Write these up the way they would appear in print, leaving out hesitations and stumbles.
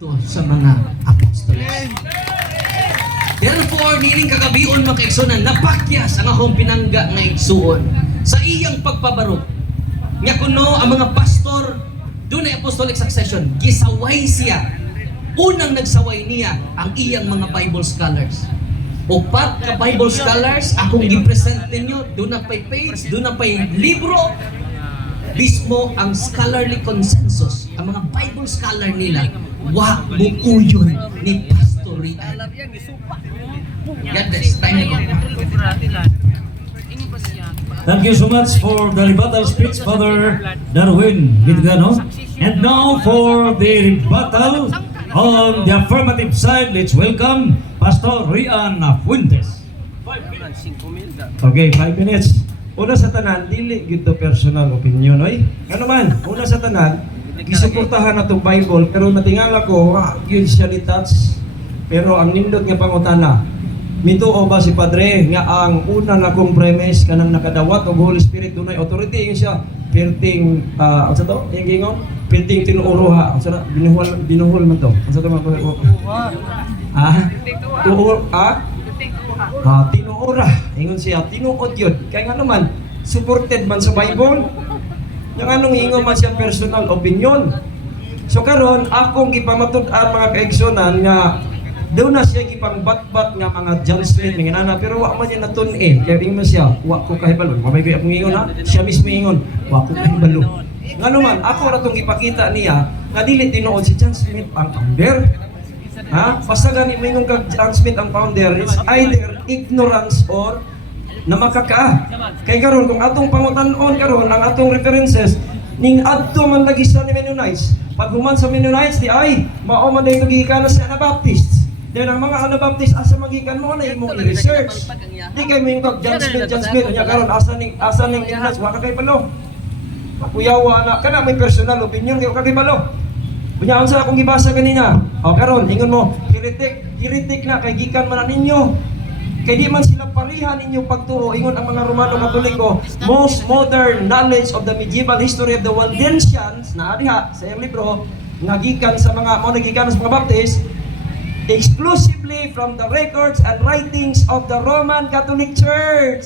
sa mga apostoles. Therefore, nining kagabion mga kaigsunan, napakyas ang akong pinangga nga igsuon sa iyang pagpabarog. Nya kuno ang mga pastor, doon ay apostolic succession, gisaway siya. Unang nagsaway niya ang iyang mga Bible scholars. Upat ka Bible scholars, akong gipresent ninyo, doon na pa'y page, doon na pa'y libro, mismo ang scholarly consensus, ang mga Bible scholar nila, wa bukuyon ni Pastor Rian. God bless. Time na go. Thank you so much for the rebuttal speech, Father Darwin Gitgano. And now for the rebuttal on the affirmative side, let's welcome Pastor Rian Fuentes. Okay, 5 minutes. Una sa tanan, dili gito personal opinion, oy. Ano man, una sa tanan, gisuportahan na itong Bible, pero natingala ko, yun siya ni-touch. Pero ang nindot nga pangutana, mituo ba si Padre nga ang una na kong premise kanang nakadawat o Holy Spirit dunay authority yung siya perting ano sa to yung gingon perting tinuuroha ano sa binuhol man to ano sa to mga tinuura ingon siya tinuod yun kaya nga naman supported man sa Bible yung anong ingon man siya personal opinion so karon akong gipamatud-an mga kaigsunan nga doon na siya gipangbat-bat nga mga judgment nga nana pero wa man niya natun-e kaya ingon siya wa ko kahibalo mamay ko akong ingon ha siya mismo ingon wa ko kahibalo ngano man ako ra tong gipakita niya nga dili tinuod si John Smith ang founder ha basta gani mingon kag John Smith ang founder it's either ignorance or namakaka kay karon kung atong pangutan-on karon ang atong references ning adto man lagi sa ni Mennonites pag human sa Mennonites di ay mao man day gikan sa Anabaptists. Then ang mga Anabaptist asa magikan mo na imong i-research. Di kay mo yung John Smith nya karon asa ning Mennonites wa ka kay palo. Kuyawa na kana may personal opinion kay ka kay palo. Bunya unsa akong gibasa kanina. O karon ingon mo heretic na kay gikan man na ninyo. Kay di man sila parihan ninyo pagtuo ingon ang mga Romano Katoliko most modern knowledge of the medieval history of the Waldensians na diha sa iyang libro nga gikan sa mga gikan sa mga Baptist exclusively from the records and writings of the Roman Catholic Church.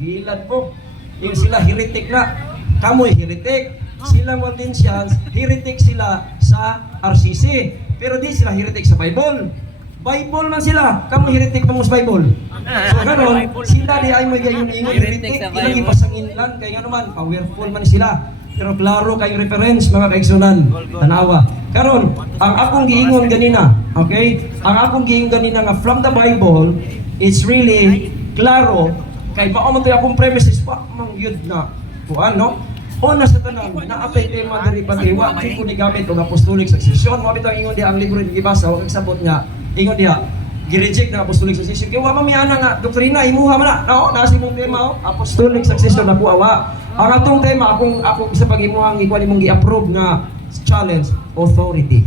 Gilan po. Yung sila heretic na. Kamoy heretic. Silang Waldensians, heretic sila sa RCC. Pero di sila heretic sa Bible. Bible man sila. Kamoy heretic pa mo sa Bible. So gano'n, sila di ay yung ingon heretic. Ilang ipasangin lang. Kaya nga naman, powerful man sila. Pero klaro kayong reference mga kaigsunan, tanawa. Karon, ang akong giingon ganina, okay? Ang akong giingon ganina nga from the Bible, it's really klaro kay mao man toy akong premises pa mang yud na kuan no. Una sa tanan na apay tema diri paghiwa ko ni gamit og apostolic succession, mo bitaw ingon di ang libro ni gibasa og sabot nga ingon diha gi-reject na apostolic succession kay wa mamiana nga doktrina imuha man na no nasi mong tema apostolic succession na buawa ang atong tema akong sa pag-imuhang ikuan imong gi-approve nga challenge authority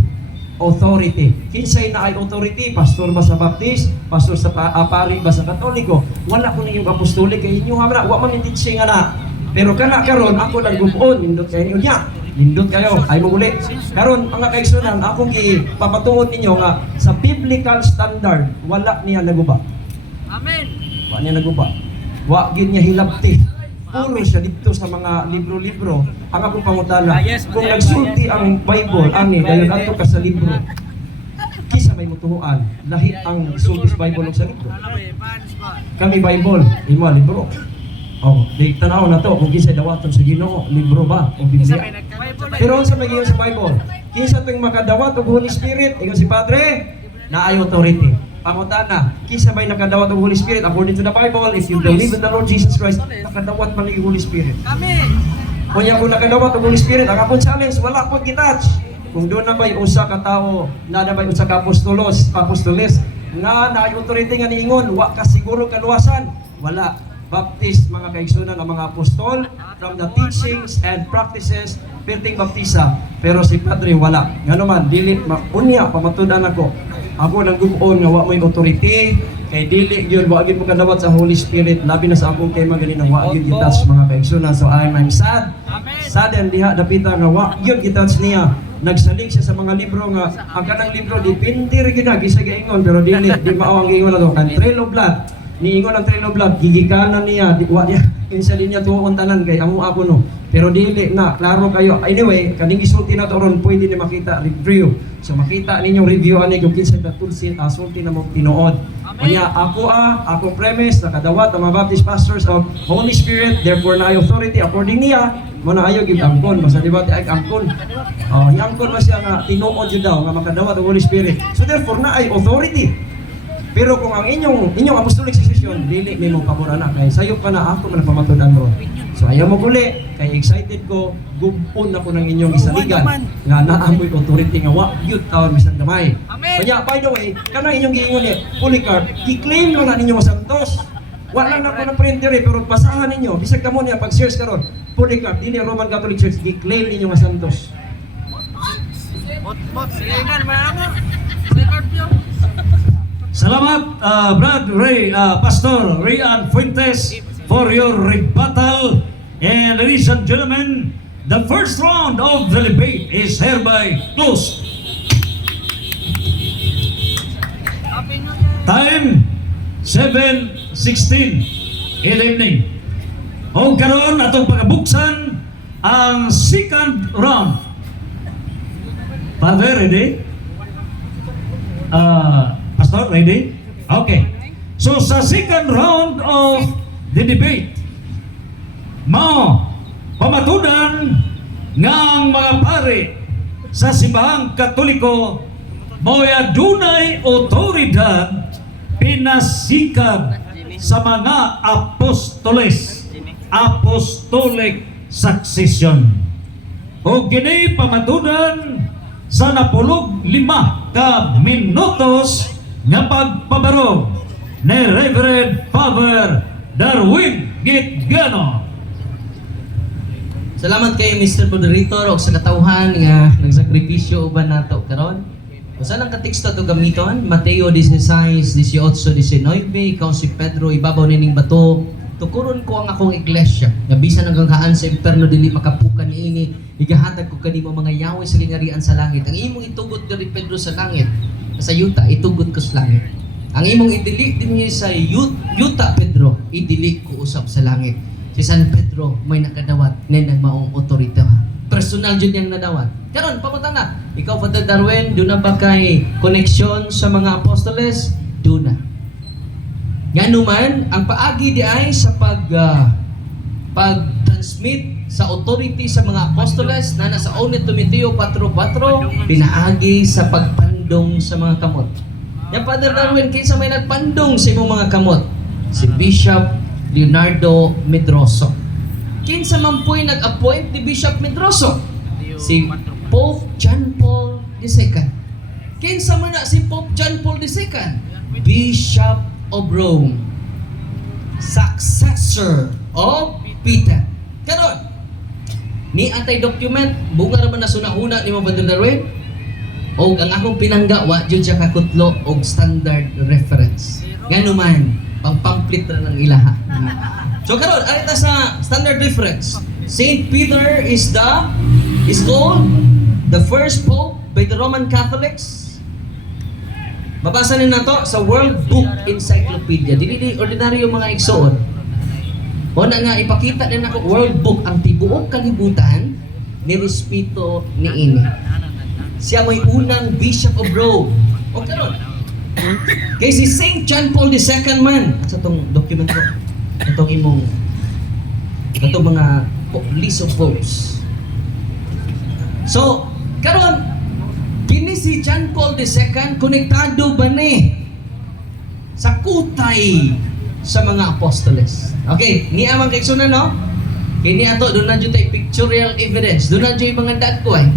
kinsay na ay authority pastor ba sa Baptist pastor sa pari ba sa Katoliko wala ko niyong apostolic kay inyo ha wa man teaching ana pero kana karon ako nagbuon nindot kay inyo niya nindot kayo ay mo uli karon mga kaigsunan akong gipapatuod ninyo nga sa biblical standard wala niya naguba amen wa niya naguba wa gid niya hilabti puro siya dito sa mga libro-libro ang akong pangutana kung nagsulti ang Bible ani dayon adto ka sa libro kisa may mutuhuan lahi ang sulti sa Bible ug sa libro kami Bible imo libro di tanaw na to kung kinsa dawaton sa Ginoo libro ba o Biblia pero sa may sa Bible kinsa ting makadawat og Holy Spirit ingon si Padre na ay authority pangutana kinsa may nakadawat og Holy Spirit according to the Bible if you believe in the Lord Jesus Christ nakadawat man ang Holy Spirit amen kunya kung nakadawat og Holy Spirit ang akong challenge wala pag gitouch kung doon na ba'y usa ka tao na ba'y usa ka apostoles nga na ay authority nga niingon wa ka siguro kaluwasan wala Baptist mga kaigsunan ang mga apostol from the teachings and practices perting baptisa pero si Padre wala ngano man dili unya pamatudan ako nang gugon nga wa mo'y authority kay dili gyud wa gyud mo kadawat sa Holy Spirit labi na sa akong tema ganinang wa gyud gitouch mga kaigsunan so I'm sad sadden diha dapita nga wa gyud gitouch niya nagsalig siya sa mga libro nga ang kanang libro depende ra gyud gisa giingon pero di mao ang giingon nato kan Trail of Blood niingon ang Trail of Blood gigikanan niya wa niya kinsa linya tuon tanan kay amo ako no pero dili na klaro kayo anyway kaning isulti nato ron pwede ni makita review so makita ninyong review ani kung kinsa sulti na mo tinuod kanya ako premise nakadawat ang mga Baptist pastors of Holy Spirit therefore na authority according niya mo na ayo gid angkon basta di ba ay angkon angkon ba siya nga tinuod jud daw nga makadawat ang Holy Spirit so therefore na ay authority pero kung ang inyong apostolic succession dili nimo pabor na kay sayo pa na ako man pamatudan ro so ayaw mo guli kay excited ko gubon ako ng inyong isaligan nga naamoy authority nga wa gyud taon bisan gamay kanya by the way kanang inyong giingon ni Polycarp i-claim lang na ninyo santos wa lang na ko na printer pero basahan ninyo bisag kamo niya pag search karon Polycarp dili Roman Catholic Church i-claim ninyo nga santos Salamat, Brad Ray, Pastor Rian Fuentes for your rebuttal. And ladies and gentlemen, the first round of the debate is hereby closed. Time 7:16 in the evening. O karon atong pagabuksan ang second round. Father, ready? Pastor, ready? Okay. So sa second round of the debate, pamatudan ng mga pare sa simbahang Katoliko mo'y dunay otoridad pinasikab sa mga apostoles, apostolic succession. O kini pamatudan sa napulog 5 ka minutos nga pagpabarog ni Reverend Father Darwin Gitgano. Salamat kay Mr. Moderator o sa katawhan nga nagsakripisyo uban nato karon. Usa lang ka teksto to gamiton, Mateo 16:18-19, ikaw si Pedro ibabaw nining bato. Tukuron ko ang akong iglesia, nga bisan hanggang kaan sa impierno dili makapukan niini, igahatag ko kanimo mga yawi sa lingarian sa langit. Ang imong itugot diri Pedro sa langit, sa yuta itugot ko sa langit. Ang imong idili dinhi sa yuta Pedro, idili ko usab sa langit. Si San Pedro may nakadawat ng maong otorita. Personal jud yang nadawat. Karon pamunta na. Ikaw Father Darwin, do na ba kay connection sa mga apostoles? Do na. Ngano man ang paagi di ay sa pag-transmit sa authority sa mga apostoles na nasa 1 Timoteo 4:4 pinaagi sa pagpandong sa mga kamot. Ya Father Darwin, kinsa may nagpandong sa imong mga kamot? Si Bishop Leonardo Medroso. Kinsa man po'y nag-appoint ni Bishop Medroso? Si Pope John Paul II. Kinsa man na si Pope John Paul II? Bishop of Rome. Successor of Peter. Karon, ni atay document, bunga raman na sunahuna ni Father Darwin. O ang akong pinangga, wa dyan siya kakutlo og standard reference. Ngano man, pang-pamphlet na ng ilaha. So karon, arita sa standard reference. Saint Peter is called the first pope by the Roman Catholics. Mabasa na to sa World Book Encyclopedia. Dili ordinaryo mga igsoon. O na nga, ipakita din ako World Book ang tibuok kalibutan ni respeto ni ini. Siya may unang Bishop of Rome. O karon. Kay si Saint John Paul II man. At sa itong document ko, itong mga list of popes. So, karon, kini si John Paul II, konektado ba ni sa kutay sa mga apostoles? Okay, ni amang kaigsunan, no? Kini ato, doon na dyan tayo pictorial evidence. Doon na dyan yung mga dagko, eh.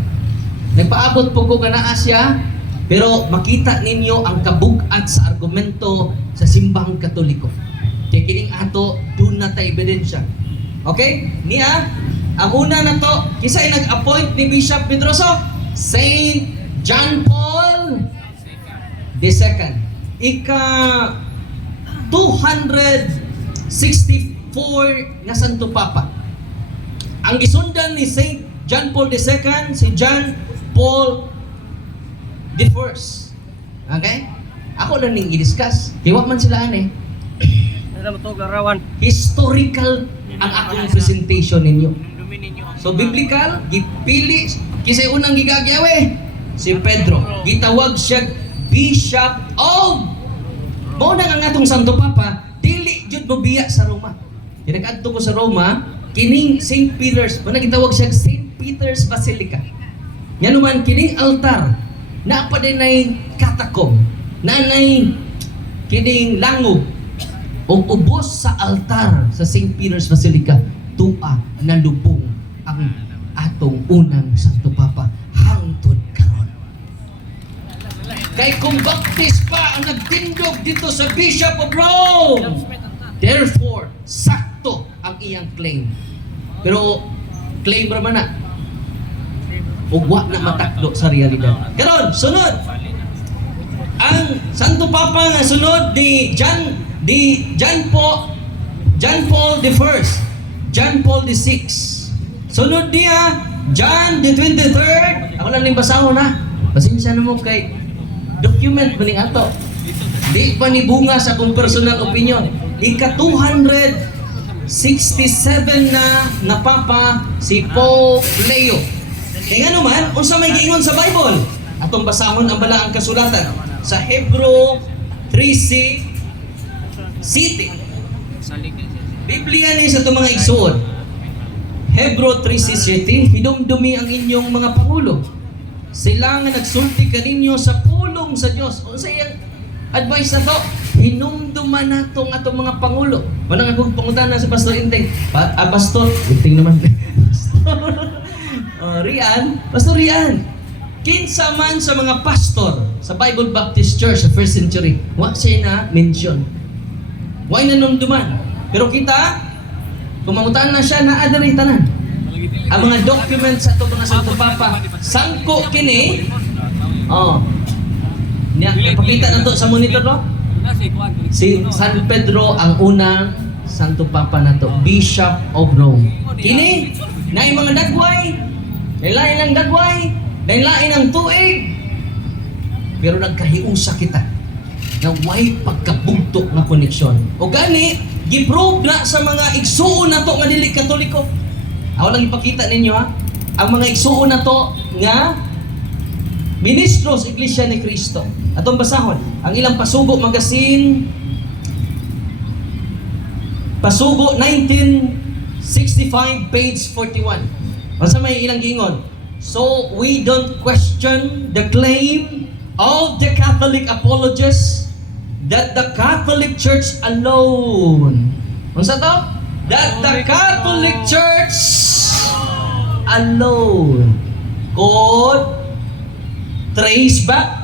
Nagpaabot po ko ganaa siya, pero makita ninyo ang kabugat sa argumento sa simbahang Katoliko. Kaya kining ato, doon na tayo ebidensya. Okay? Niya, ang una na to, kisa'y nag-appoint ni Bishop Pedroso? Saint John Paul II. Ika 264 nga Santo Papa. Ang gisundan ni Saint John Paul II, si John Paul the First. Okay? Ako lang ning i-discuss. Kiwa man sila ani. Historical ang akong presentation ninyo. So biblical, gipili kisay unang gigagyawe si Pedro. Gitawag siya Bishop of mao na ang atong Santo Papa, dili jud mobiya sa Roma. Kinakadto ko sa Roma, kining St. Peter's, mao na gitawag siya St. Peter's Basilica. Nya naman kining altar na pa din ay katakom, nanay kining langub o ubos sa altar sa St. Peter's Basilica, tua nalubong ang atong unang Santo Papa hangtod karon. Kay kung baptist pa ang nagtindog dito sa Bishop of Rome, therefore sakto ang iyang claim. Pero claim ra man na ugwa na matakdo sa realidad. Karon sunod ang Santo Papa nga sunod ni John Paul the First, John Paul the Sixth. Sunod niya, John the 23rd. Ako lang basahon ha. Pasensya na mo kay document maning ato. Di pa ni bunga sa akong personal opinion. Ika-267 na Papa si Pope Leo. Kaya nga naman, unsa may giingon sa Bible? Atong basahon ang balaang kasulatan sa Hebrew 3:6 City. Biblia ni sa itong mga igsoon. Hebrew 3:6 hidumdumi ang inyong mga pangulo. Sila nga nagsulti kaninyo sa pulong sa Dios. O sa iyang advice na to, hinumduman nato ang atong mga pangulo. Manang akong pangutana sa Pastor Inteng. Pastor, Inteng naman. Pastor Rian, kinsa man sa mga pastor sa Bible Baptist Church sa first century, wa siya na mention. Wa na numduman. Pero kita, kumangutan na siya na adari tanan. Ang mga documents sa ito mga Santo Papa, sangko kini, napakita na to sa monitor, no? Si San Pedro ang unang Santo Papa na to, Bishop of Rome. Kini, na mga dagway, nailain ang dagway, nailain ang tuig, pero nagkahiusa kita na way pagkabugtok na koneksyon. O gani, giprove na sa mga igsuon na to nga dili Katoliko. Ako lang ipakita ninyo ha. Ang mga igsuon na to nga ministros Iglesia ni Cristo. Atong basahon, ang ilang Pasugo magazine, Pasugo 1965 page 41. Basta may ilang giingon. So we don't question the claim of the Catholic apologists that the Catholic Church alone, unsa to? That the Catholic Church alone could trace back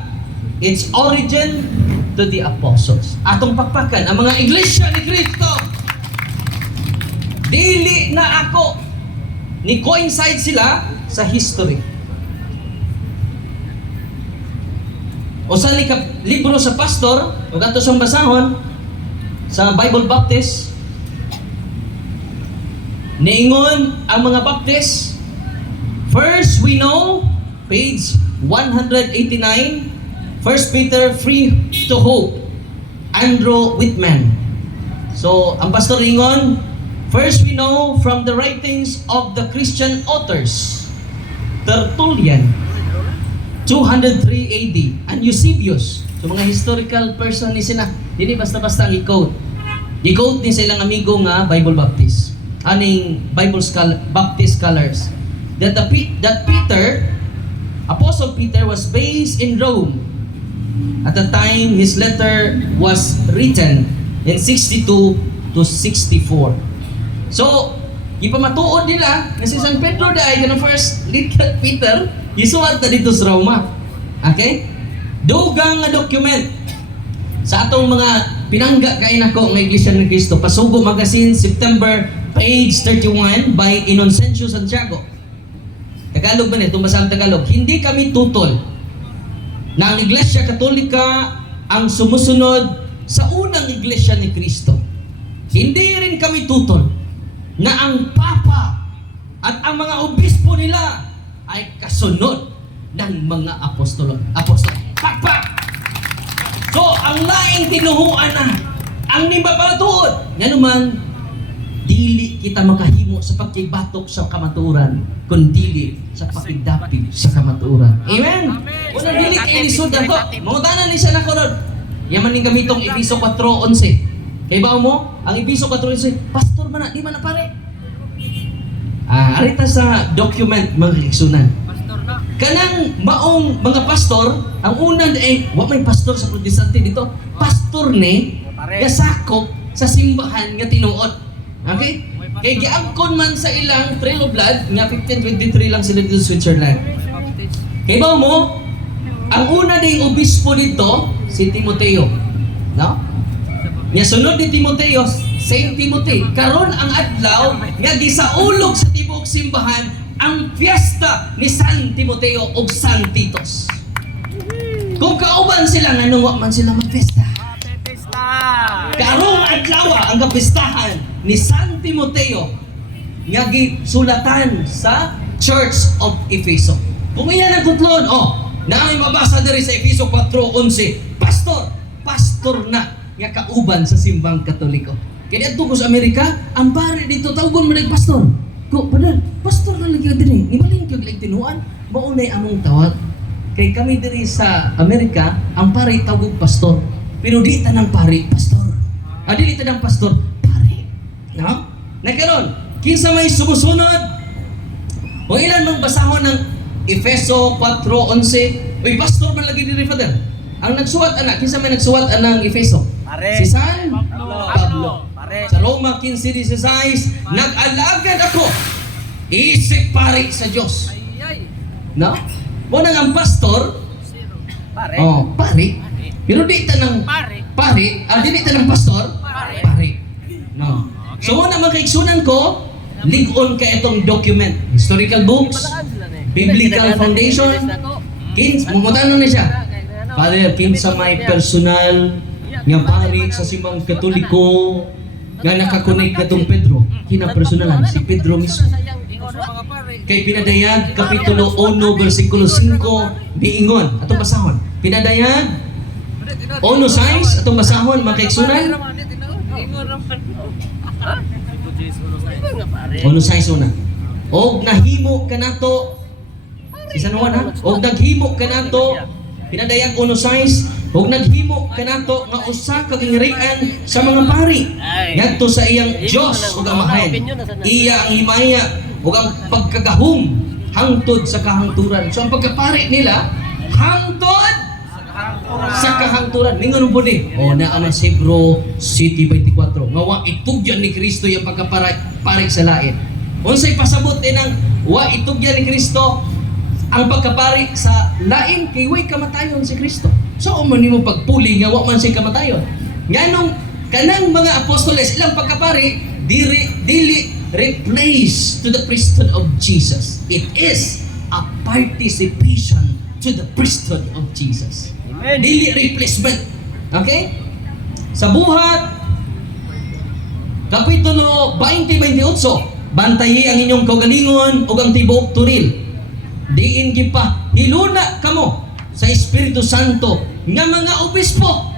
its origin to the apostles. Atong pakpakan ang mga iglesia ni Cristo. Dili na ako ni coincide sila sa history. O sa libro sa pastor, o gato siyang basahon sa Bible Baptist, niingon ang mga Baptist. First, we know, page 189, 1 Peter, Free to Hope, Andrew Whitman. So, ang pastor ingon, first we know from the writings of the Christian authors, Tertullian, 203 AD, and Eusebius. So mga historical person ni sila, hindi basta-basta ang i-quote. I-quote ni silang amigo nga Bible Baptist, aning Baptist scholars, that Peter, Apostle Peter was based in Rome at the time his letter was written in 62 to 64. So, ipamatuod nila na si San Pedro dahil yung first little Peter, isuwat na dito sa Roma. Okay? Dugang nga document sa atong mga pinangga kain ako ng Iglesia ni Cristo. Pasugo Magazine, September, page 31 by Inocencio Santiago. Tagalog ba nito? Basang Tagalog. Hindi kami tutol na ang Iglesia Katolika ang sumusunod sa unang Iglesia ni Cristo. Hindi rin kami tutol na ang Papa at ang mga obispo nila ay kasunod ng mga apostol. Pakpak! So, ang laing tinuhuan na, ang nimbabatuod, nga naman, dili kita makahimo sa pagkibatok sa kamaturan, kundi sa pakidapig sa kamaturan. Amen? Una dili kay lisod na to. Mangutanan ni siya na ko ron. Yaman ning gamitong Episo 4:11. Kay bao mo, ang Episo 4:11, pastor man na, di man na pare. Arita sa document mga kaigsunan. Kanang maong mga pastor, ang una wa may pastor sa protestante dito. Pastor ni gasakop sa simbahan nga tinuod. Okay? Kay giangkon man sa ilang Trail of Blood nga 1523 lang sila dito sa Switzerland. Kay ba mo, ang una ding obispo dito si Timoteo, no? Nya sunod ni Timoteo, Saint Timothy. Karon ang adlaw nga gisaulog sa tibuok simbahan ang fiesta ni San Timoteo ug San Titos. Kung kauban sila nga nung wa man sila magfiesta. Karong adlaw ang kapistahan ni San Timoteo nga gisulatan sa Church of Epheso. Kung iyan ang tutlon, naay mabasa diri sa Epheso 4:11, pastor na nga kauban sa simbang Katoliko. Kaya dito ko sa Amerika, ang pare dito tawgon man pastor. Ko, padal, pastor na lagi din eh. Ibalin ko lang tinuan, maunay among tawag. Kay kami diri sa Amerika, ang pare tawag pastor. Pero di tanang pare, pastor. Di tanang pastor, pare. No? Nagkaroon, kinsa may sumusunod, o ilan mong basahon ng Efeso 4:11, uy, pastor man lagi diri, father. Ang nagsuwat anak, kinsa may nagsuwat anang Efeso? Pare. Si San Pablo. Pare. Sa Roma 15:16, nag-alagad ako, isip pare sa Diyos. No? Muna nga ang pastor, Pare. pare. Pero di tanang pare, di tanang pastor, pare. No. So muna mga kaigsunan ko, lig-on ka itong document. Historical books, biblical foundation, mumutanon na siya. Father, kinsa may personal nga pare sa simbang Katoliko nga nakakonek na itong Pedro, kinapersonalan si Pedro mismo. Kay pinadayag Kapitulo 1 versikulo 5 niingon atong basahon. Pinadayag 1:6 atong basahon mga kaigsunan. 1:6 una. Og nahimo kanato isa naman ha. Og naghimo kanato pinadayag 1:6 og naghimo kanato nga usa ka gingharian sa mga pari ngadto sa iyang Dios ug amahan. Iya ang himaya ug ang pagkagahom hangtod sa kahangturan. So ang pagkapari nila hangtod sa kahangturan. Ningon po ni, naa man si Hebro City 24. Nga wa itugyan ni Kristo yung pagkapari sa lain. Unsay pasabot din ang wa itugyan ni Kristo ang pagkapari sa lain kay way kamatayon si Kristo. So man nimo pagpuli nga wa man siya kamatayon. Nganong kanang mga apostoles ilang pagkapari dili replace to the priesthood of Jesus. It is a participation to the priesthood of Jesus. Amen. Dili replacement. Okay? Sa buhat Kapitulo 20:28, bantayi ang inyong kaugalingon ug ang tibuok turil. Diin gipa hiluna kamo sa Espiritu Santo nga mga obispo.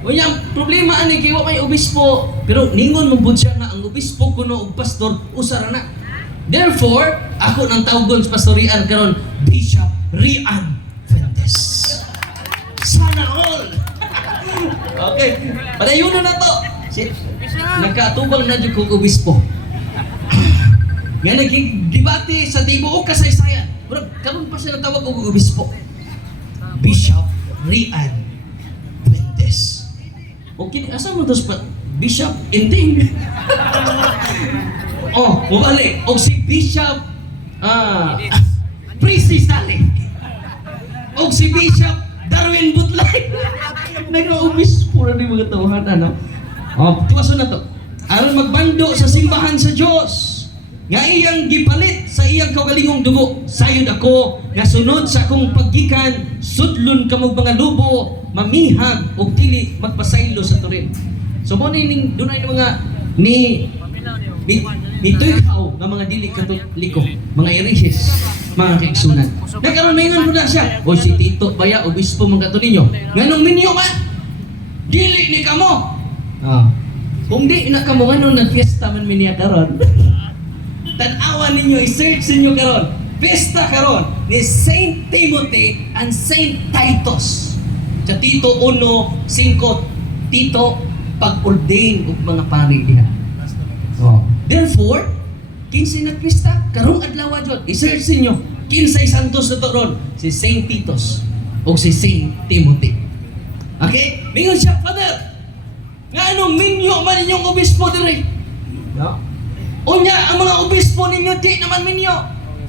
Unya problema ani kay wa may obispo, pero ningon mong siya nga ang obispo kuno og pastor usara na. Therefore, ako nang tawgon sa pastorian karon Bishop Rian Fuentes. Sana all. Okay, padayon na to. Nagkatubang na jud kog obispo. Nga nagdebate sa tibuok kasaysayan. Pero karon pa siya natawag og obispo. Bishop Rian Fuentes. Okay, asa mo dos pa? Bishop Inding. Mubali. O si Bishop Prissy Stalin. O si Bishop Darwin Butlay. Nag-obispo na rin mga tawahan, ano? Tiwaso na to. Aron magbando sa simbahan sa Diyos. Nga iyang gipalit sa iyang kaugalingong dugo. Sayod ako, nga sunod sa akong paggikan, sudlon kamog mga lubo, mamihag, o dili magpasaylo sa turin. So mo ning dunay mga ni tuyhaw nga mga dili katoliko, mga heresies, mga kaigsunan. Nagkaroon na ingon mo na siya. O si Tito Baya, obispo mga kato ninyo. Nganong minyo man? Dili ni kamo. Kung di na kamo nga nag-fiesta man minya karon. Tanawa ninyo, i-search ninyo karon. Fiesta karon ni Saint Timothy and Saint Titus. Sa Tito 1:5, Tito pag-ordain og mga pari diha. Therefore, kinsay nagpista karong adlaw jud. I-search ninyo kinsay santos na ron, si Saint Titus o si Saint Timothy. Okay? Mingon siya, Father, nga anong minyo man ninyong obispo dire? Unya, ang mga obispo ninyo, di naman minyo.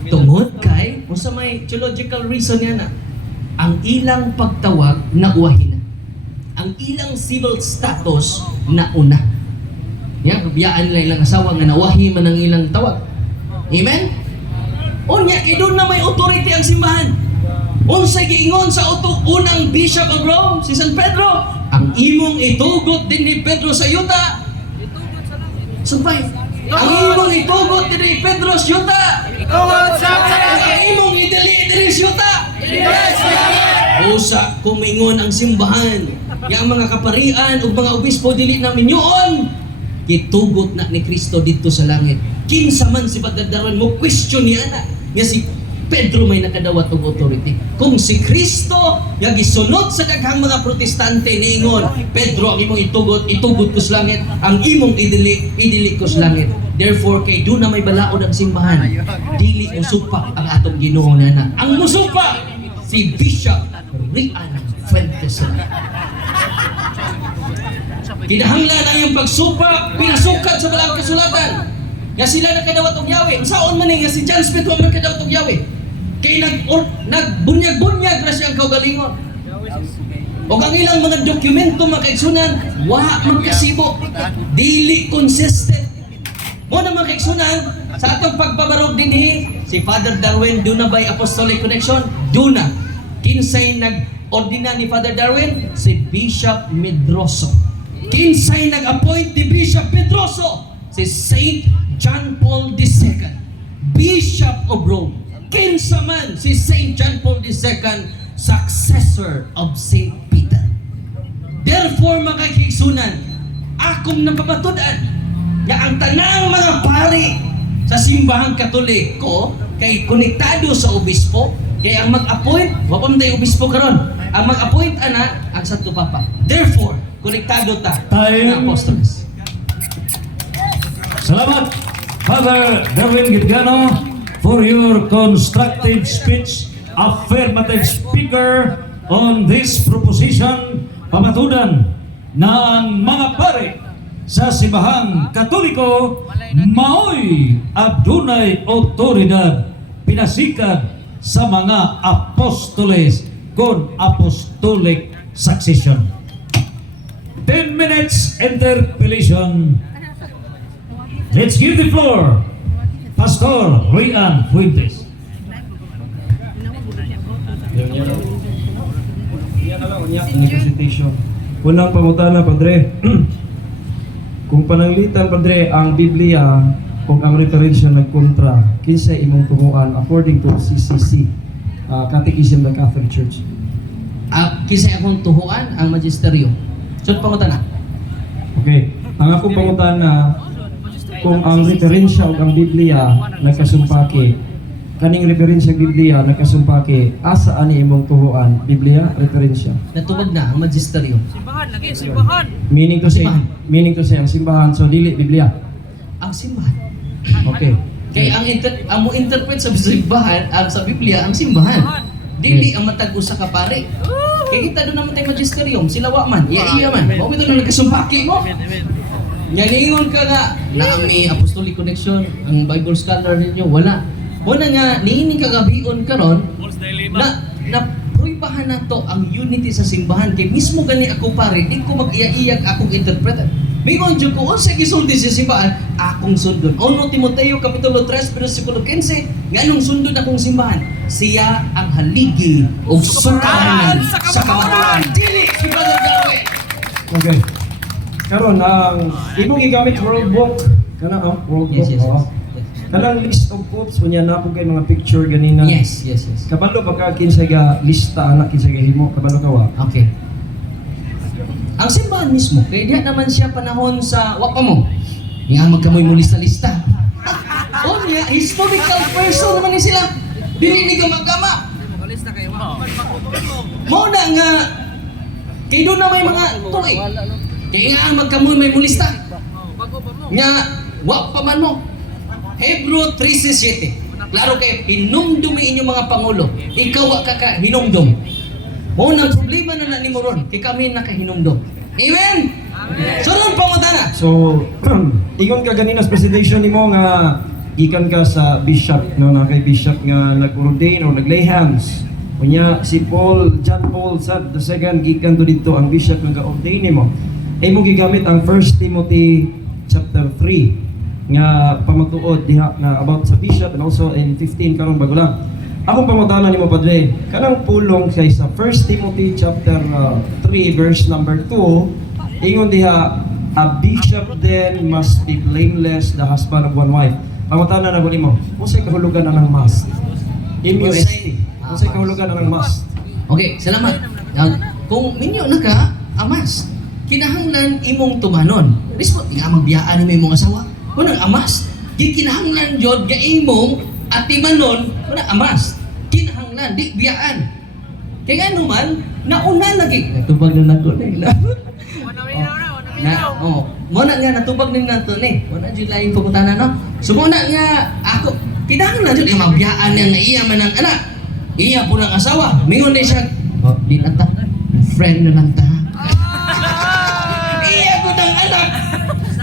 Tungod kay, kung sa may theological reason yan ang ilang pagtawag na uwahin na. Ang ilang civil status na una. Yan, kabiyaan nila ilang asawa nga nawahi man ang ilang tawag. Amen? Unya, kay doon na may authority ang simbahan. Unsay giingon sa unang Bishop of Rome, si San Pedro, ang imong itugot din ni Pedro sa yuta. Sabay, ang imong itugot din ni Pedro sa yuta. Ang imong idili sa yuta. Usa kumingon ang simbahan. Yang mga kaparian ug mga obispo dili na minyoon. Gitugot na ni Kristo dito sa langit. Kinsa man si Padadaran mo question niya na. Nga si Pedro may nakadawat og authority. Kung si Kristo nga gisunod sa daghang mga protestante niingon, Pedro ang imong itugot ko sa langit, ang imong idili ko sa langit. Therefore kay do na may balaod ang simbahan. Dili musupak ang atong Ginoo na. Ang musupak si Bishop Rian Fuentes. Kinahanglan ang yung pagsupak, pinasukat sa Balaod Kasulatan. Nga sila nakadawat og Yahweh. Saon man nga si John Smith wa man kadawat og Yahweh. Kay nagbunyag-bunyag na siyang kaugalingon. O ang ilang mga dokumento makaigsunan, wa magkasibo. Dili consistent. Mo na makaigsunan, sa atong pagbabarog dinhi, si Father Darwin, do na by Apostolic Connection? Do na. Kinsay nag-ordina ni Father Darwin? Si Bishop Medroso. Kinsay nag-appoint ni Bishop Medroso? Si Saint John Paul II, Bishop of Rome. Kinsa man si Saint John Paul II, successor of Saint Peter. Therefore, mga kaigsunan, akong napapatudan nga ang tanang mga pari sa simbahang Katoliko kay konektado sa obispo, kay ang mag-appoint, wapam tayo obispo karon, ang mag-appoint ana ang Santo Papa. Therefore, konektado ta Time. ng apostoles. Salamat, Father Darwin Gitgano, for your constructive speech, affirmative speaker on this proposition. Pamatudan na ang mga pare sa simbahang Katoliko maoy adunay otoridad pinasikat sa mga apostoles con apostolic succession. 10 minutes interpellation. Let's give the floor, Pastor Rian Fuentes. Yan na lang, presentation. Unang pangutana, Padre. Kung pananglitan, Padre, ang Biblia kung ang referensya nagkontra, kinsa imong tunguan according to CCC, Catechism ng Catholic Church. Kisay akong tuhuan ang magisteryo. So, pangutana. Okay. Ang akong pangutana, kung ang referensya o ang Biblia nagkasumpaki, kaning referensya Biblia nagkasumpaki, asa ani imong tuhuan? Biblia, referensya. Natubag na ang magisteryo. Simbahan lagi, simbahan. Meaning to say ang simbahan, so dili Biblia. Ang simbahan. Okay. Kaya ang mo interpret sa simbahan, sa Biblia, ang simbahan. Dili ang matag usa ka pare. Kaya kita doon naman tayo magisterium, sila wa man, iya man. Mao ito na nagkasumpaki mo. Ngalingon ka nga na may apostolic connection, ang Bible scholar ninyo, wala. Muna nga, niining kagabion karon na pruibahan na to ang unity sa simbahan. Kay mismo gani ako pare, di ko mag-iya-iyag akong interpreter. Mingon dyan ko, sa gisulti sa simbahan, akong sundon. 1 Timoteo Kapitulo 3, versikulo 15, nga nung sundon akong simbahan, siya ang haligi o sukahan sa kamatuan. Dili, si Brother Darwin. Okay. Karon ang imong gigamit world book kana world book. Yes. Kanang list of popes unya na po kay mga picture ganina. Yes. Kabalo ba ka kinsa ga lista anak kinsa ga himo kabalo ka wa? Okay. Ang simbahan mismo, kaya diha naman siya panahon sa wapa mo. Nga magkamoy mo lista-lista. O niya, historical person naman ni sila. Dili ni gama-gama. Mao na nga, kay doon na may mga tuloy. Kaya nga magkamoy may mulista. Nga, wapa man mo. Hebrew 3:7. Klaro kay hinumdumi inyong mga pangulo. Ikaw wa ka hinumdum. Mo nang problema na nimo ron kay kami nakahinumdum. Amen. So ron pangutana. So ingon ka ganina sa presentation nimo nga gikan ka sa bishop no na kay bishop nga nag-ordain o naglay hands. Unya si John Paul II gikan to dito ang bishop nga ga-ordain nimo. Ay mo gigamit ang 1 Timothy chapter 3 nga pamatuod diha na about sa bishop and also in 15 karon bago lang. Akong pangutana nimo padre, kanang pulong kay sa 1 Timothy chapter 3 verse number 2, ingon diha a bishop then must be blameless, the husband of one wife. Pangutana na nimo, unsay kahulugan na ng must? MUST. Unsay kahulugan na ng must? Okay, salamat. Kung minyo na ka, amas. Kinahanglan imong tumanon. Rispo, nga magbiyaan na imong asawa. Kunang amas. Kinahanglan jud ga imong atimanon, kunang amas. Kinahanglan di biyaan. Kaya ano man, nauna lagi. Natubag na nato na. Mo na nga natubag ning nato ni. Mo na jud lain pagutana no. So mo na nga ako kinahanglan jud imong biyaan nga iya man ang anak. Iya po ng asawa. Mingon na siya. Oh, di na ta. Friend na lang ta. Iya po ng anak.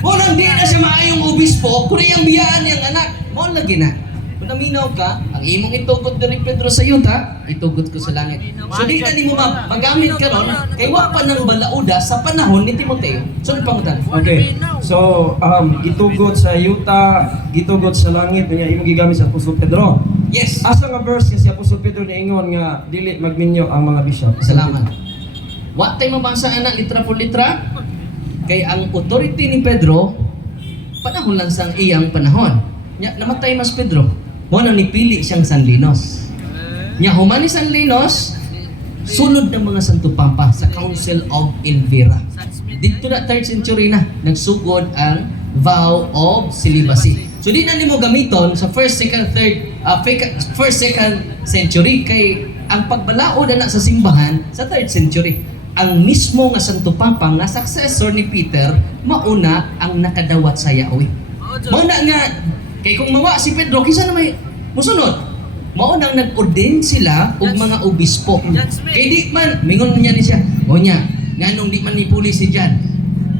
Munang di na siya maayong obispo, kung iyang biyaan niyang anak. Mo lagi na. Kung naminaw ka, ang imong itugot diri Pedro sa yuta, itugot ko sa langit. So di ka ni mo magamit ka ron, kay wa pa ng balauda sa panahon ni Timoteo. So pangutan. Okay. So gitugot sa yuta, gitugot sa langit unya imong gigamit sa Apostol Pedro. Yes. Asa nga verse kasi Apostol Pedro niingon nga dili magminyo ang mga bishop. Salamat. Wa tay mabasa ana litra por litra. Kay ang authority ni Pedro panahon lang sang iyang panahon. Nya namatay mas Pedro. Mo nang nipili siyang Sanlinos. Nya human ni Sanlinos sunod ng mga Santo Papa sa Council of Elvira. Dito na 3rd century na nagsugod ang vow of celibacy. So di na nimo gamiton sa 1st, 2nd, 3rd century kay ang pagbalaod na sa simbahan sa 3rd century. Ang mismo nga Santo Papa nga successor ni Peter mauna ang nakadawat sa Yahweh. Mauna nga kay kung mawa si Pedro kisa na may musunod. Mauna ang nag-ordain sila og mga obispo. Kay di man mingon niya ni siya. O niya, nganong di man nipuli si John.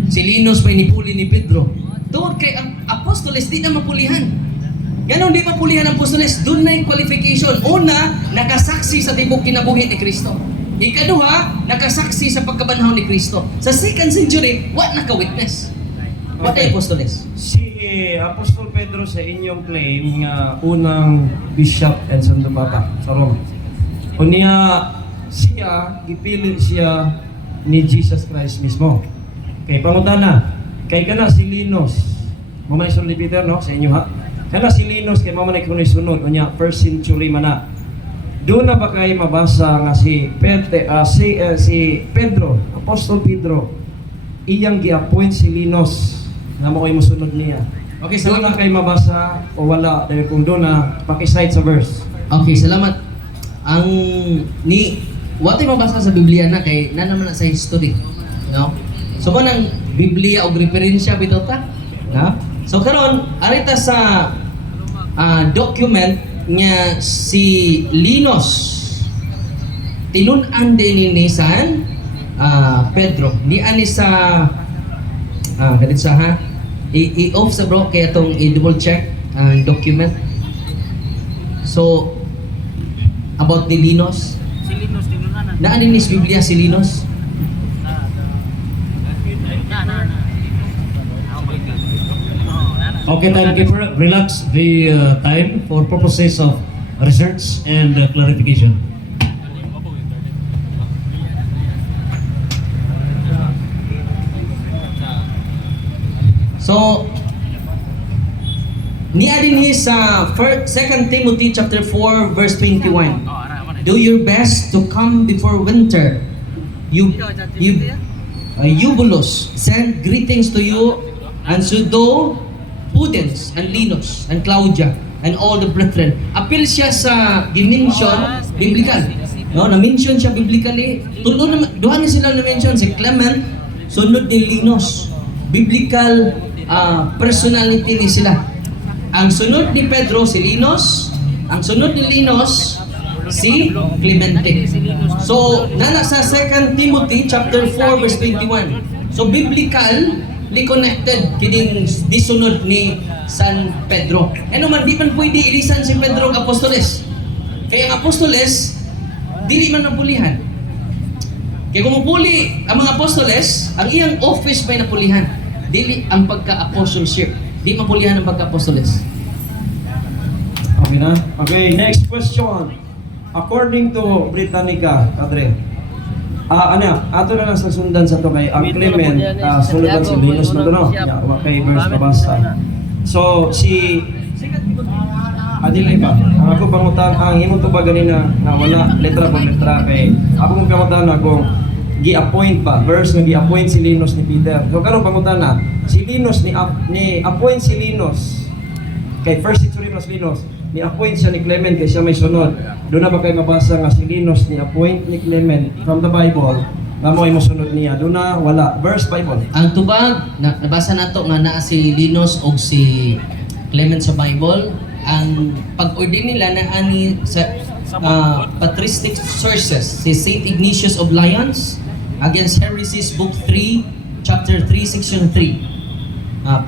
Si Linus may nipuli ni Pedro. Tungod kay ang apostoles di na mapulihan. Ganong di mapulihan ang apostoles, doon na yung qualification. Una, nakasaksi sa tibok kinabuhi ni Kristo. Ikaduha, nakasaksi sa pagkabanhaw ni Kristo. Sa 2nd century, what naka-witness? What ay apostoles? Si Apostol Pedro sa inyong claim nga unang bishop and Santo Papa sa Roma. Unya siya gipili siya ni Jesus Christ mismo. Kay pangutana, kay kana si Linus. Mamay ni Peter no sa inyo ha. Kana si Linus kay mamay kuno sunod unya 1st century man na. Doon na ba kayo mabasa nga si Pedro, Apostol Pedro, iyang gi-appoint si Linus na mo kayo musunod niya. Okay, Doon na salamat. kayo mabasa o wala dahil kung doon na pakisite sa verse. Okay, salamat. Ang what ay mabasa sa Biblia na kay na naman na sa history. No? So kung ang Biblia o referensya bitaw ta? No? So karon arita sa document nga si Linus tinun-an din ni San Pedro. Di ani sa ganit sa ha i-off sa bro kaya itong i-double check ang document. So about ni Linus naan din sa Biblia si Linus. Okay, timekeeper, relax the time for purposes of research and clarification. So Niya din sa 2 Timothy chapter 4 verse 21. Do your best to come before winter. Eubulus send greetings to you, and Pseudo, Pudens, and Linus, and Claudia, and all the brethren. Appeal siya sa dimension biblical. No, na-mention siya biblically. Tulo na, duha na sila na-mention, si Clement, sunod ni Linus. Biblical personality ni sila. Ang sunod ni Pedro, si Linus. Ang sunod ni Linus, si Clemente. So, nana sa 2 Timothy chapter 4 verse 21. So, biblical, connected kining disunod ni San Pedro. Ano man, di man pwede ilisan si Pedro ang apostoles. Kaya ang apostoles, dili man napulihan. Kaya kung mapuli ang mga apostoles, ang iyang office may napulihan. Dili ang pagka-apostleship. Di mapulihan ang pagka-apostoles. Okay na? Okay, next question. According to Britannica, Padre, ato na lang sa sundan sa to kay ang Clement, sundan si Linus mo no? Yeah, kay verse nabasa. So, si Adilay ba? Ang ako pangutan, ang imo to ba ganina na wala letra por letra kay ako mong pangutan na kung gi-appoint ba verse nga gi-appoint si Linus ni Peter. So karon pangutan na si Linus ni appoint si Linus kay first century plus Linus ni appoint siya ni Clement kay siya may sunod. Doon na ba kayo mabasa nga si Linus ni appoint ni Clement from the Bible nga mo imo sunod niya? Doon na wala verse Bible. Ang tubag, nabasa nato nga naa si Linus o si Clement sa Bible. Ang pag-order nila na ani sa patristic sources, si Saint Ignatius of Lyons against heresies, book 3, chapter 3, section 3,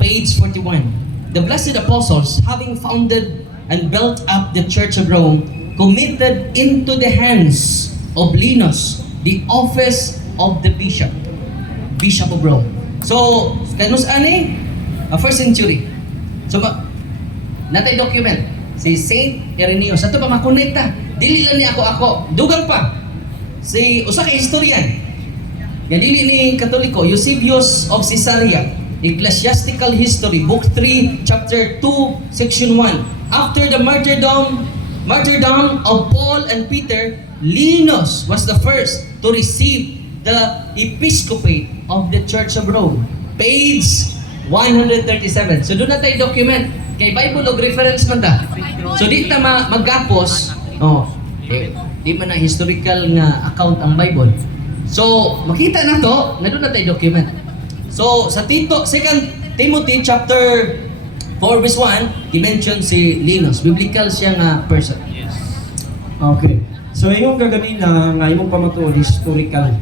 page 41. The blessed apostles, having founded and built up the Church of Rome, committed into the hands of Linus the office of the bishop of Rome. So, kanus ani? First century. So, natay document si Saint Irenaeus. Ato pa makonekta. Dili lang ni ako. Dugang pa. Si usa ka historian. Nga dili ni Katoliko, Eusebius of Caesarea, Ecclesiastical History, book 3, chapter 2, section 1. After the martyrdom of Paul and Peter, Linus was the first to receive the episcopate of the Church of Rome. Page 137. So doon na tayo document. Kay Bible og reference man ta. So di ta maggapos, di man na historical nga account ang Bible. So makita na to, na doon na tayo document. So sa 2 Timothy chapter 4 verse 1, i-mention si Linus. Biblical siya nga person. Okay. So ingon kaganina nga imong pamatuod historical.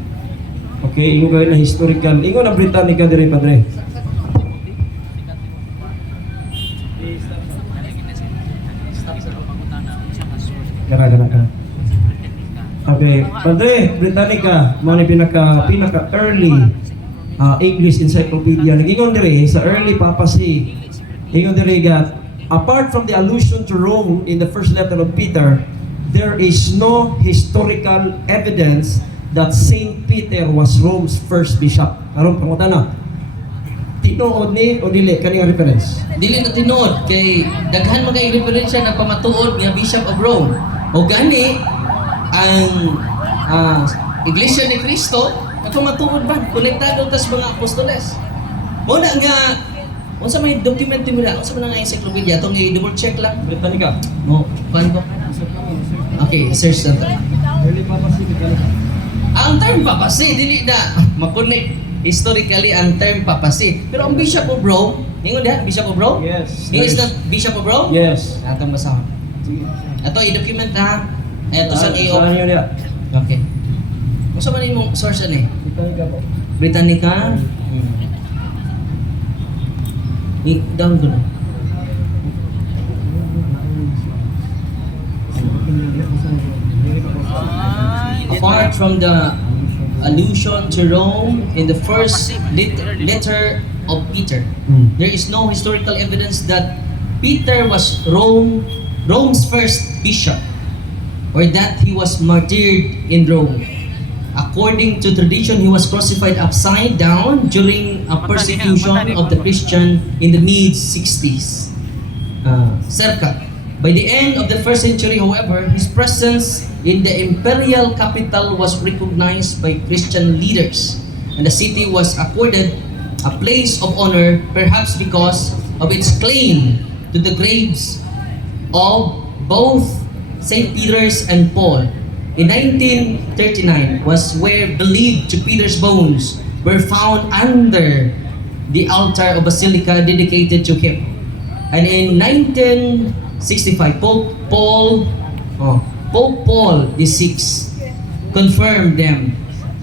Okay, ingon na historical. Ingon na Britannica diri Padre. Kana. Okay, Padre, Britannica, mo ni pinaka early English encyclopedia. Nagingon diri sa early papacy. Ingon diri nga apart from the allusion to Rome in the first letter of Peter, there is no historical evidence that Saint Peter was Rome's first bishop. Aron pangutan na. Tinuod ni o dili kani nga reference? Dili na tinuod kay daghan magay referensya na pamatuod nga Bishop of Rome. O gani ang Iglesia ni Cristo nagpamatuod ba? Konektado tas mga apostoles. Una nga unsa may document mo na? Unsa man nga encyclopedia atong i-double check lang. Britannica. Mo, kuan ko? Okay, search na to. Early papacy Britannica. Ang term papasi, dili na makonect historically ang term papasi. Pero ang Bishop of Rome, ingon diha, Bishop of Rome? Yes. Is that Bishop of Rome? Yes. Atong basahon. Ito, i-document ha. Ito sa iyo. Saan yun niya? Okay. Kung saan man yung source yan eh? Britannica po. Britannica? Down ko na. Apart from the allusion to Rome in the first letter of Peter, there is no historical evidence that Peter was Rome's first bishop or that he was martyred in Rome. According to tradition, he was crucified upside down during a persecution of the Christian in the mid-60s. Serka. By the end of the 1st century, however, his presence in the imperial capital was recognized by Christian leaders, and the city was accorded a place of honor, perhaps because of its claim to the graves of both St. Peter's and Paul. In 1939 was where believed to Peter's bones were found under the altar of basilica dedicated to him. And in 1965, Pope Paul VI confirmed them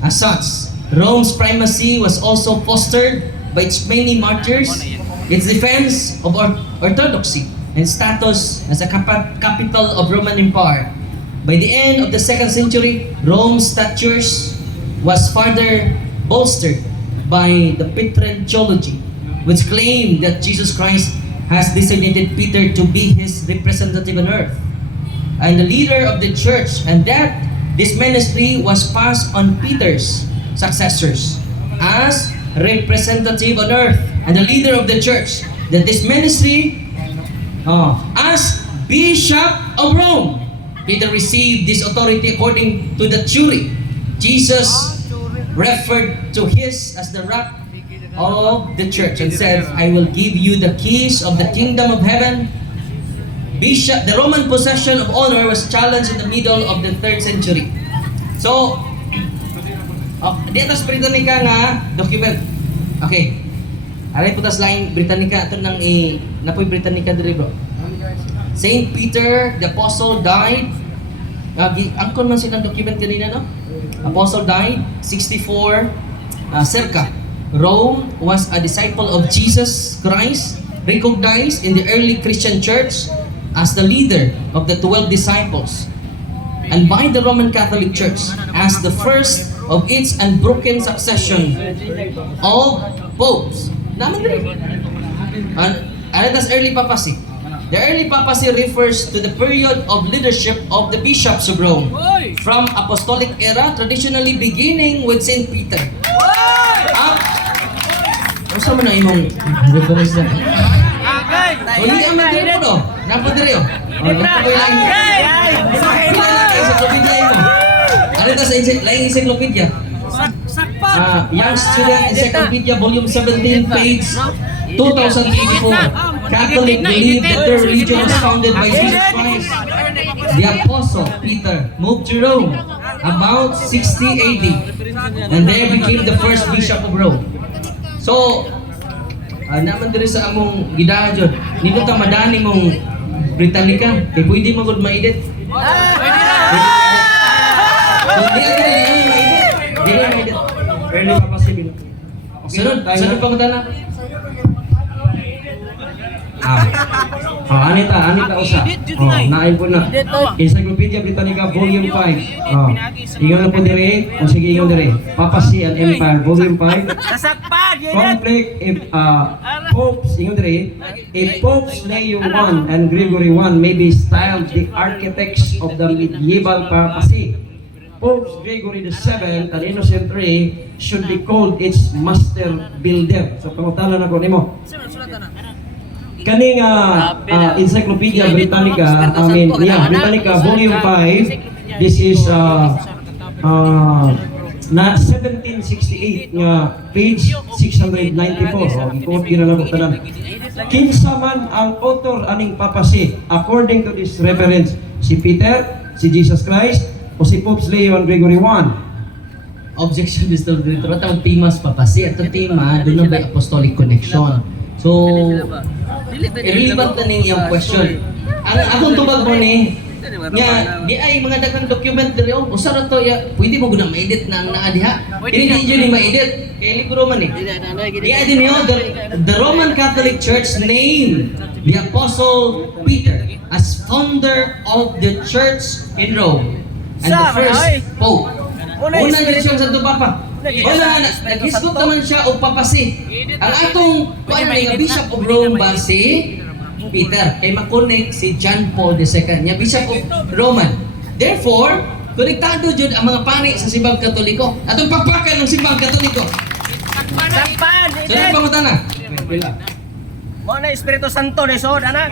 as such. Rome's primacy was also fostered by its many martyrs, its defense of orthodoxy, and status as a capital of Roman Empire. By the end of the 2nd century, Rome's status was further bolstered by the Petrine theology, which claimed that Jesus Christ has designated Peter to be his representative on earth and the leader of the church, and that this ministry was passed on Peter's successors as representative on earth and the leader of the church, that this ministry as Bishop of Rome. Peter received this authority according to the theory. Jesus referred to his as the rock of the church and said, I will give you the keys of the kingdom of heaven. The Roman possession of honor was challenged in the middle of the 3rd century. So, di atas Britannica nga document. Okay. Aray po tas lain Britannica ito nang napoy Britannica diri bro. Saint Peter the Apostle died. Angkon man silang document kanina no? Apostle died 64 circa. Rome was a disciple of Jesus Christ, recognized in the early Christian church as the leader of the 12 disciples, and by the Roman Catholic Church as the first of its unbroken succession of popes. Naman din. That's early papacy. The early papacy refers to the period of leadership of the bishops of Rome from apostolic era, traditionally beginning with Saint Peter. Ano mo na imong reference na? Hindi ang magdiri po do. Napo diri o. Napoy lang. Pila lang kayo sa encyclopedia mo. Ano ito sa encyclopedia? Young Student Encyclopedia Volume 17, page 2084. Catholic believe that their religion was founded by Jesus Christ. The Apostle Peter moved to Rome about 60 AD and there became the first bishop of Rome. So, naman diri sa among gidahon, nino ta madani mong Britannica, kay pwede mo gud maedit. Early papacy. Sunod pa ko tana. Anita usa. Nain po na. Encyclopedia Britannica Volume 5. Ingon na po dire, o sige ingon dire. Papacy and Empire Volume 5. Conflict if popes, ingon dire, if popes Leo I and Gregory I may be styled the architects of the medieval papacy, Pope Gregory VII and Innocent III should be called its master builder. So pangutanan ako nimo. Kaning Encyclopedia Britannica, Britannica Volume 5, this is na 1768 nga page 694. Ikot ginalabot tanan. Kinsa man ang author aning papacy according to this reference, si Peter, si Jesus Christ, o si Pope Leo and Gregory I? Objection is still dito. Ratang timas papasi. At tema, doon na ba apostolic connection? So, irrelevant na iyong question. Ang akong tubag mo ni, di ay mga dagang document diri o usara to ya, pwede mo gud ma-edit na diha. Dili ni ma-edit kay libro man ni. Di ay din yo the Roman Catholic Church named the Apostle Peter as founder of the church in Rome and the first pope. Una gid siya sa Papa. Wala na, nag-hisgot naman siya o papasi. Ang atong nga Bishop of Rome ba si Peter, kay makonek si John Paul II, nga Bishop of Roman. Therefore, konektado jud ang mga pari sa simbang Katoliko. Atong pagpakan ng simbang Katoliko. Sakpan! Sunod pa mo tana. Mo na Espiritu Santo ni so ana.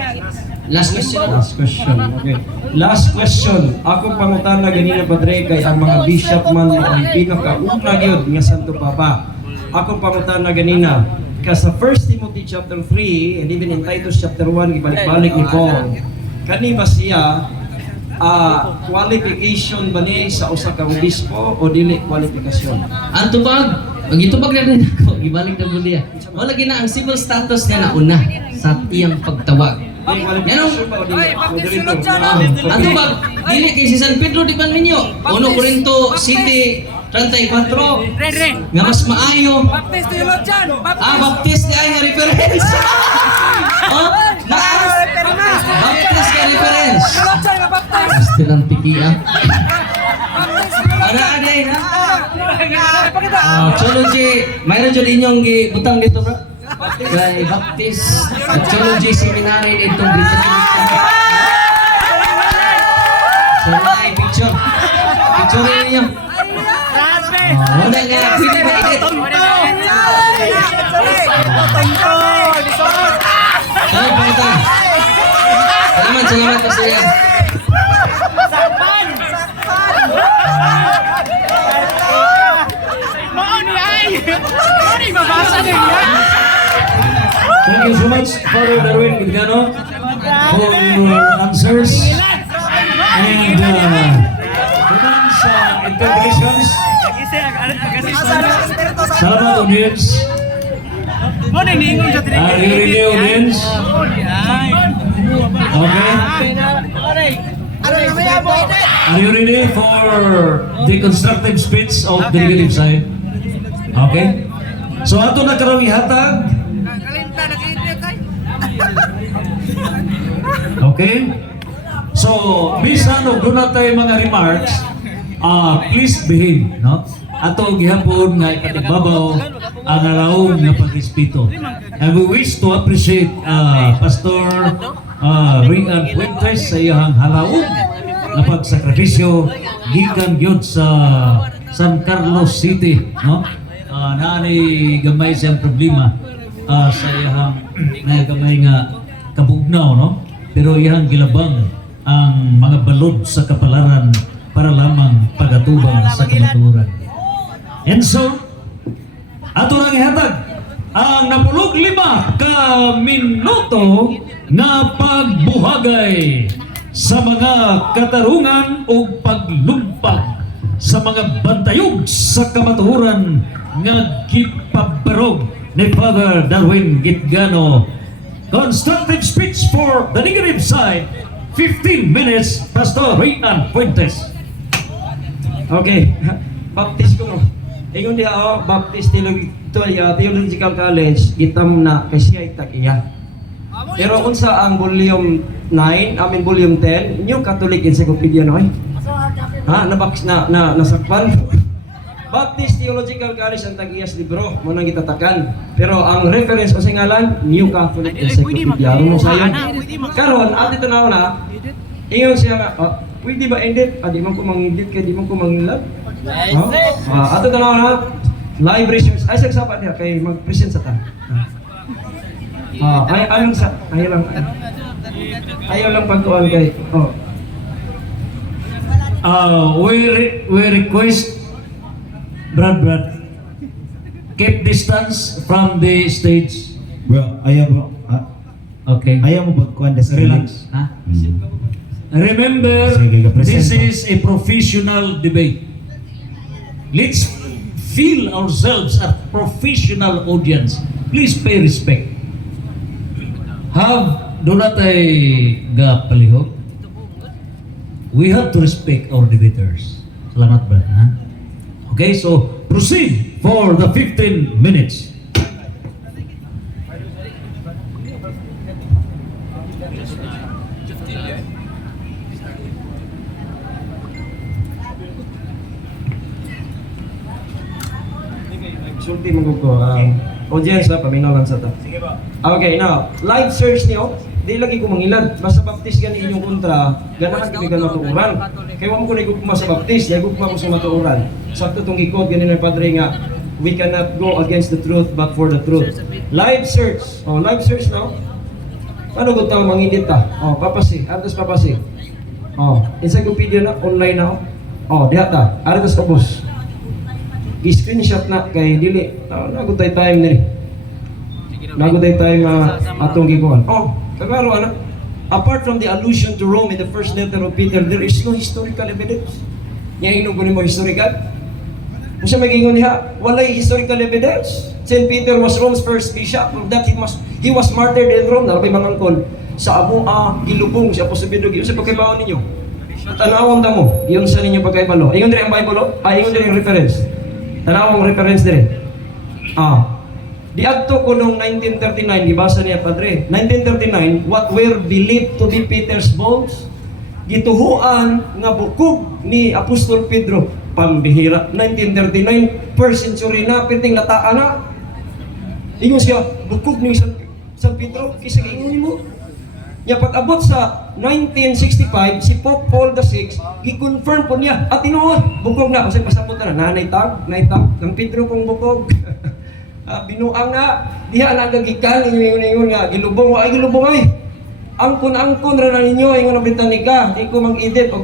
Last question. Last question. Okay. Last question. Akong pangutana ganina Padre kay ang mga bishop man ang pinakauna gyud nga Santo Papa. Akong pangutana ganina kasi sa 1 Timothy chapter 3 and even in Titus chapter 1 gibalik-balik ni Paul. Kani ba siya qualification ba niya sa usa ka obispo o dili qualification? Ang tubag, ang itubag na rin ako, ibalik na muli. Wala gina ang civil status niya na una sa iyang pagtawag. Dili qualification ba o dili? O dili to? Ang tubag, dili kay si San Pedro di Panminyo, 1 Corinto City 34, nga mas maayo. Baptist ni Lodjan. Baptist di ay nga reference. Oh, Baptist ka reference. Lodjan nga Baptist. Gusto ng tiki ah. Ano eh, ha? Theology, mayroon dyan inyong butang dito bro? Kay Baptist Theology Seminary dito Britannica. So, ay, picture. Picture ninyo. Wala nga, pwede ba edit? Salamat po sa iyo. Thank you so much, Father Darwin Gitgano, for your answers and comments, interpretations. Salamat, audience. Are you ready, audience? Okay. Are you ready for the constructive speech of the negative side? Okay. So ato na karong ihatag. Okay. So bisan og doon tayo mga remarks, please behave, no? Ato gihapon nga ipatigbabaw ang araw nga pagrespeto. And we wish to appreciate Pastor Rian Fuentes sa iyang halaog na pagsakripisyo gikan gyud sa San Carlos City, no? Naani gamay siyang problema sa iyang gamay nga kabugnaw, no? Pero iyang gilabang ang mga balod sa kapalaran para lamang pagatubang sa kamatuoran. And so, ato nang ihatag ang 15 ka minuto nga pagbuhagay sa mga katarungan o paglumpag sa mga bantayog sa kamatuoran nga gipabarog ni Father Darwin Gitgano. Constructive speech for the negative side, 15 minutes, Pastor Rian Fuentes. Okay. Baptist ko no. Ingon dia Baptist Theological College gitam na kay siya tag-iya. Pero unsa ang volume 9, volume 10, New Catholic Encyclopedia no. Ha, nasakpan. Baptist Theological College ang tag-iyas libro mo nang gitatakan. Pero ang reference o singalan New Catholic Encyclopedia. Ano sayo? Karon ati tanaw na ingon siya nga, pwede ba edit? Di man ko mang-edit kay di man ko mang-lab. Ato tanaw na live research. Ay sagsapa niya kay mag-present sa ta. Ayaw lang pagtuan kay. We request Brad, keep distance from the stage. Bro, ayaw mo, Okay. ayaw mo pagkuhan sa Relax. Ha? Remember, Sige, present this po. is a professional debate. Let's feel ourselves a professional audience. Please pay respect. Do not palihog. We have to respect our debaters. Salamat, Brad. Ha? Okay, so proceed for the 15 minutes. Sulti mo ko audience paminaw lang sa ta. Sige ba. Okay, now, live search niyo. Di lagi ko mangilan. Basta Baptist gani inyong kontra, ganahan kami ka matuuran. Kaya mo ko nigugma sa Baptist, ya gugma ko sa matuuran. Sakto tong gikod gani na padre nga we cannot go against the truth but for the truth. Live search. Oh, live search now. Ano ko tawag mangidit ta? Oh, papasi. Atos papasi. Oh, encyclopedia na, online na. Oh, diha ta. Atos ubos. I-screenshot na kay dili. Nagutay time ni. Nagutay time atong gikuan. Oh, kagaro ana. Apart from the allusion to Rome in the first letter of Peter, there is no historical evidence. Nga inog ko nimo historical. Kung siya mag-ingon niya, walay historical evidence. St. Peter was Rome's first bishop. From that, he was martyred in Rome. Narapay mga angkol. Sa Amua, Gilubong, sa Posibidog. Yun sa pagkaibawan ninyo. Tanawang mo. Yun sa ninyo pagkaibalo. Ayun din ang Bible, ayun din ang reference. Tanawang reference din. Diadto ko noong 1939, gibasa niya, Padre. 1939, what were believed to be Peter's bones, gituhuan nga bukog ni Apostol Pedro. Pambihira. 1939, first century na, piting nataan na. Ingon siya, bukog ni San Pedro, kisa ingon mo. Ya pag-abot sa 1965, si Pope Paul VI, gi-confirm po niya, at tinuod, bukog na. Kasi pasapot na, naitag, ng Pedro kong bukog. Binuang nga, diha nagagikan, ingon nga, gilubong ay. Angkon ra na ninyo, ingon ang Britannica, di ko mag-edit, o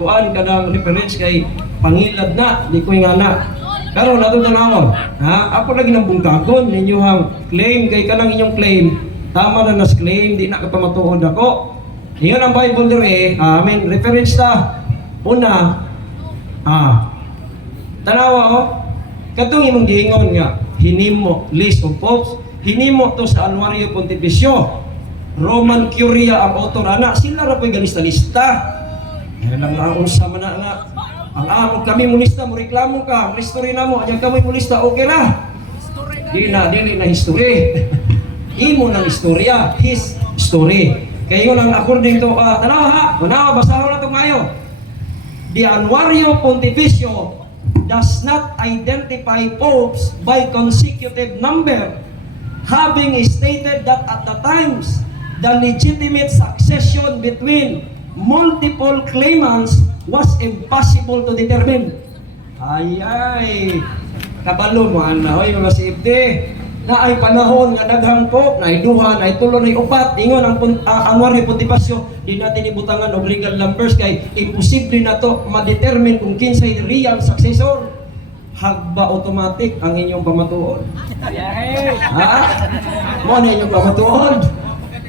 kuan ka ng reference kay pangilad na, di ko nga na. Pero natutanaw, ako lagi ng bungkagon, ninyo hang claim, kay kanang inyong claim, tama na nas claim, di na kapamatuod ako. Iyon ang Bible dire, reference ta. Una, tanawa katong imong giingon nga, hinimo list of popes, hinimo to sa Anuario Pontificio. Roman Curia ang author ana, sila ra po'y galista-lista. Lang naunsa man na nga. Ang among kami mulista mo reklamo ka, history na mo, ayan kami mulista, okay ra. Dili na history. Imo ng istorya, his story. Kaya yun ang according to, tanawa basahon na ito ngayon. The Anuario Pontificio does not identify popes by consecutive number, having stated that at the times, the legitimate succession between multiple claimants was impossible to determine. Ay, kabalo mo, hoy mga CFD, na ay panahon nga daghang pope, na iduha, na itulo, na upat, ingon ang Anuario Pontificio, di natin ibutangan og legal numbers kay imposible na to ma-determine kung kinsay real successor. Hagba automatic ang inyong pamatuod. Mo na inyong pamatuod.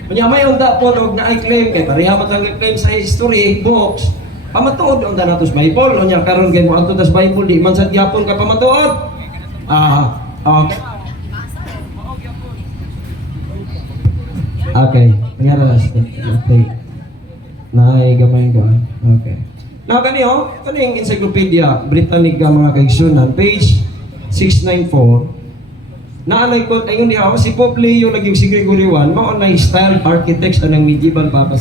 Kanya may unta po og na i-claim kay pareha pa tang i-claim sa history books. Pamatuod ang natos Bible. Unya karon kay mo adto tas Bible di man sa gyapon ka pamatuod. Okay. Pangyara na okay. Naay gamay ko. Okay. Now kaning Encyclopedia Britannica mga kaigsunan, page 694. Naalay ko, ayun si Pope Leo lagi si Gregory I, mao na style architects anang medieval papas